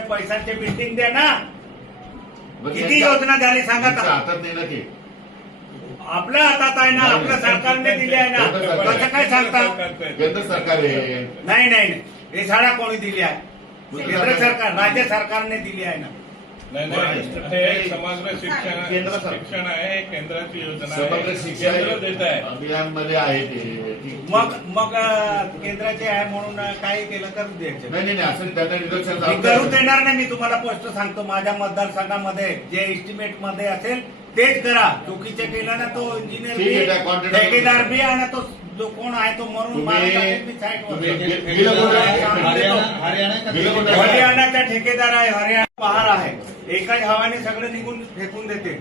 पैशाची बिल्डिंग द्या ना. किती योजना झाली सांगा हातात नाही ना ते आपल्या हातात आहे ना आपल्या. सरकारने दिले आहे ना. कसं काय सांगता? केंद्र सरकार आहे. नाही नाही नाही. हे शाळा कोणी दिली आहे? केंद्र सरकार राज्य सरकारने दिली आहे ना. नाही नाही हे समग्र शिक्षण केंद्र सरकार. शिक्षण आहे केंद्राची योजना समग्र आहे शिक्षण केंद्र देत आहे अभियानमध्ये आहे ते ठीक. मग मग अं, केंद्राचे आहे म्हणून अं, काही केलं करून द्यायचं नाही नाही नाही, असं त्याचं निरीक्षण मी चालू करू आहे. देणार नाही मी तुम्हाला स्पष्ट सांगतो माझ्या मतदारसंघामध्ये जे एस्टिमेटमध्ये असेल तेच करा चुकीचे केलं ना तो इंजिनियर ठीक आहे, ठेकेदार बी आणि तो जो कोण आहे तो मरून तुम्ही- मारून टाकेल मी site वर. तुम्ही बिल- बिलं कुठे आहे? हरियाणा का? हरियाणाचा ठेकेदार आहे हरियाणा पहार आहे. एकाच हवाने सगळे निघून फेकून देते.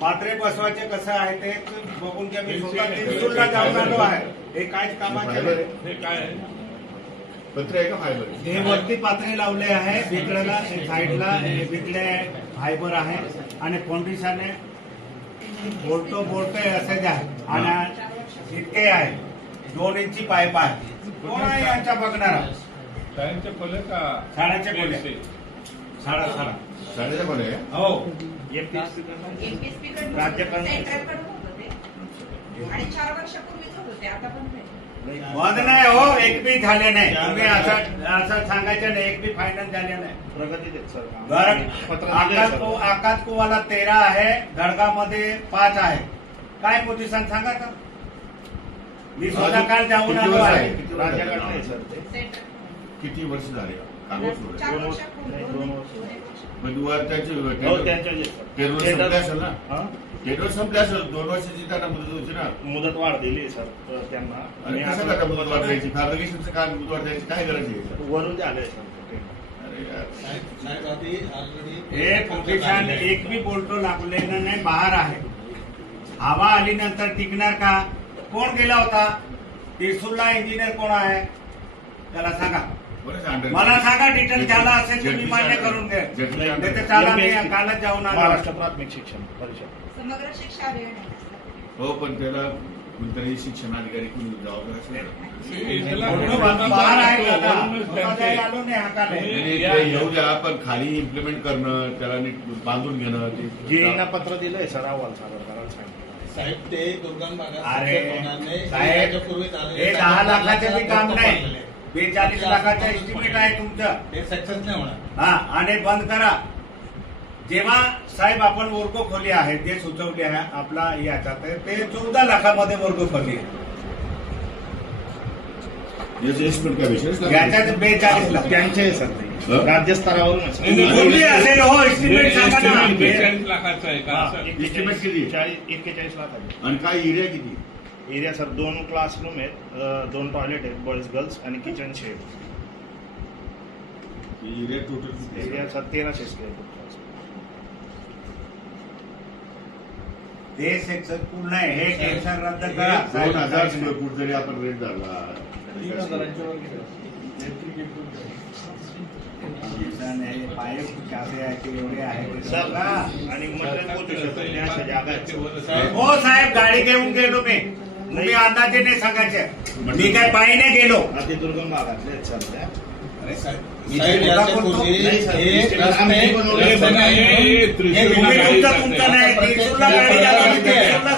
पात्रे बसवायचे कसं आहे ते बघून मी स्वतः जाऊन आलो आहे. हे काहीच कामाचे? हे काय आहे? पत्र आहे का फायबर? आहे? हे वरती पात्रे लावले आहे. भिकड्याला साईडला भिकले फायबर आहे. आणि फाउंडेशने बोलतो बोलतोय असे आहे आणि इतके आहे. दोन इंची पाईप आहे. कोण आहे यांच्या बघणारा? शाळेचे खोले का? शाळेचे खोले. साडा साडा. शाळेचं पण आहे? हो. राज्यकर्ता आणि चार वर्षापूर्वीच होत ते आता पण नाही. बंद नाही हो एक बी झाले नाही. तुम्ही असं असं सांगायचं नाही एक बी फायनल झाले नाही. प्रगती सर. घर आकाश. को आकाश कुवाला तेरा आहे दडगामध्ये पाच आहे. काय पोझिशन सांगा का? मी स्वतः काल जाऊन किती आलो वर्ष आहे. आहे? किती वर्ष आहे? राज्याकडनं आहे सर ते किती वर्ष झाले? टेंडर- संपले असेल? हा? संपले दोन वर्षाची त्यांना मुदत होती ना? मुदत वाढ दिली सर त्यांना. आणि कसं आता- मुदत वाढ द्यायची? फॅब्रिकेशनचं काय मुदत वाढ द्यायची काय गरज आहे? वरून ते आले सर ते. अरे यार. हे पोझिशन एक बी बोलतो लागलेलं नाही बाहेर आहे. हवा आली नंतर टिकणार का? कोण गेला होता? त्रिसूलला इंजिनियर कोण आहे? त्याला सांगा. मला सांगा डिटेल झाला असेल तर मी मान्य करून घे नाही तर चला मी कालच जाऊन आलो. महाराष्ट्र प्राथमिक शिक्षण परिषद. समग्र शिक्षा अभियान आहे ना. हो पण त्याला कोणतरी शिक्षणाधिकारी कोणी जबाबदार असेल इथला म्हणून बाहेर आहे का आता? वरूनच स्वतः त्यांचे- जायला आलो नाही हाकाले आणि ते येऊ द्या पण खाली इम्प्लिमेंट करणं त्याला नीट बांधून घेणं ते जेईना पत्र दिलंय सर अहवाल सादर करायला सांगितलं. साहेब ते दुर्गम भागात अरे साहेब आलेले हे दहा लाख लाखाचं बी काम नाही. बेचाळीस लाखाचं एस्टिमेट आहे तुमचं हे सक्सेस नाही होणार हा आणि बंद करा जेव्हा साहेब आपण वर्ग खोली आहे जे सुचवले आहे आपला याच्यात आहे, ते चौदा लाखामध्ये वर्ग खोली आहे याचं काय. याच्यात बेचाळीस लाख त्यांचे सर हं? ते नाही, सर. कुठली असेल हो एस्टिमेट सांगा ना Estimate बेचाळीस लाखाचं आहे का हा, असं? Estimate एक्केचाळीस किती? चाळीस- एक्केचाळीस लाख आहे आणि काय एरिया किती एरिया सर दोन क्लासरूम आहेत दोन टॉयलेट आहेत बॉईज गर्ल्स आणि kitchen shed area total area? Sir तेराशे स्क्वेअर फूट ते सेक्शन पूर्ण आहे. हे टेन्शन रद्द करा. दोन हजार स्क्वेअर फूट जरी आपण रेट धरला. आणि मटेरियल जागा. हो साहेब गाडी घेऊन गेलो मी. तुम्ही अंदाजे नाही सांगायचे. मी काय पायीने गेलो. अति दुर्गम भागातले रस्ते-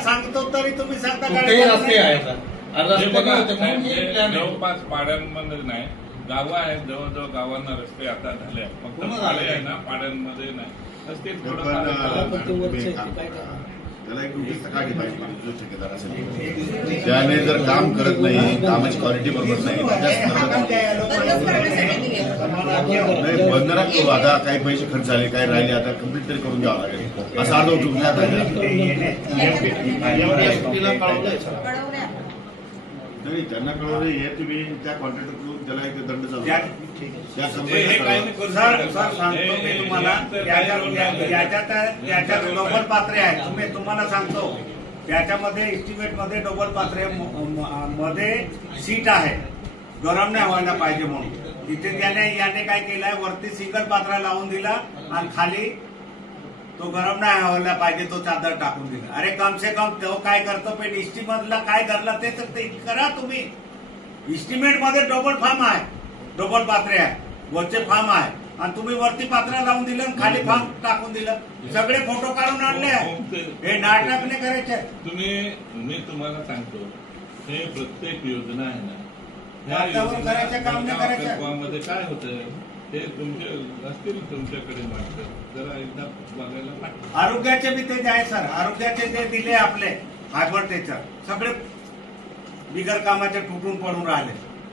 सांगतो तरी तुम्ही सांगता रस्ते रस्ते पाड्यांमध्ये नाही. गावं आहेत जवळजवळ गावांना रस्ते आता झाले फक्त झाले. आहे ना पाड्यांमध्ये नाही. तर ते पण, थोडं त्याला एक नोटीस काढली पाहिजे जो ठेकेदार असेल. त्याने जर काम करत नाही कामाची क्वालिटी बरोबर नाही बंधनात करू आता काही पैसे खर्च झाले काही राहिले आता कंप्लीट तरी करून द्यावं लागेल. असं अर्ध उठून नाही त्यांना कळवलं हे तुम्ही त्या कॉन्ट्रॅक्टर त्याला एक दंड चालू त्या- त्या हे- काही नाही कंपनीला करू सर शकत. सर सांगतो मी तुम्हाला. याच्यात या- याच्यात याच्यात डबल पात्रे आहेत. तुम्ही तुम्हाला सांगतो. त्याच्यामध्ये एस्टिमेटमध्ये डबल पात्रे म- म- मध्ये सीट आहे. गरम नाही व्हायला पाहिजे म्हणून. तिथे त्याने याने काय केलंय? वरती सिंगल पात्रा लावून दिला आणि खाली तो गरम नाही व्हायला पाहिजे तो चादर टाकून दिला. अरे कम से कम तो काय करतो पण इस्टिमेटला काय धरला ते तर ते करा तुम्ही. इस्टिमेटमध्ये डबल फार्म आहे. डबल पात्रे आहे. वरचे फार्म आहे. आणि तुम्ही वरती पात्र लावून दिलं आणि खाली फार्म टाकून दिलं. सगळे फोटो काढून आणले हे नाटक नाही करायचे तुम्ही मी तुम्हाला सांगतो हे प्रत्येक योजना आहे ना वातावरण करायचं काम नाही करायचं. काय होतं ते तुमचे असतील तुमच्याकडे मागतात जरा एकदा बघायला पाहिजे आरोग्याचे बी ते जे आहे सर आरोग्याचे ते दिले आपले फायबर त्याचं सगळे बिगर कामाचे तुटून पडून राहिले.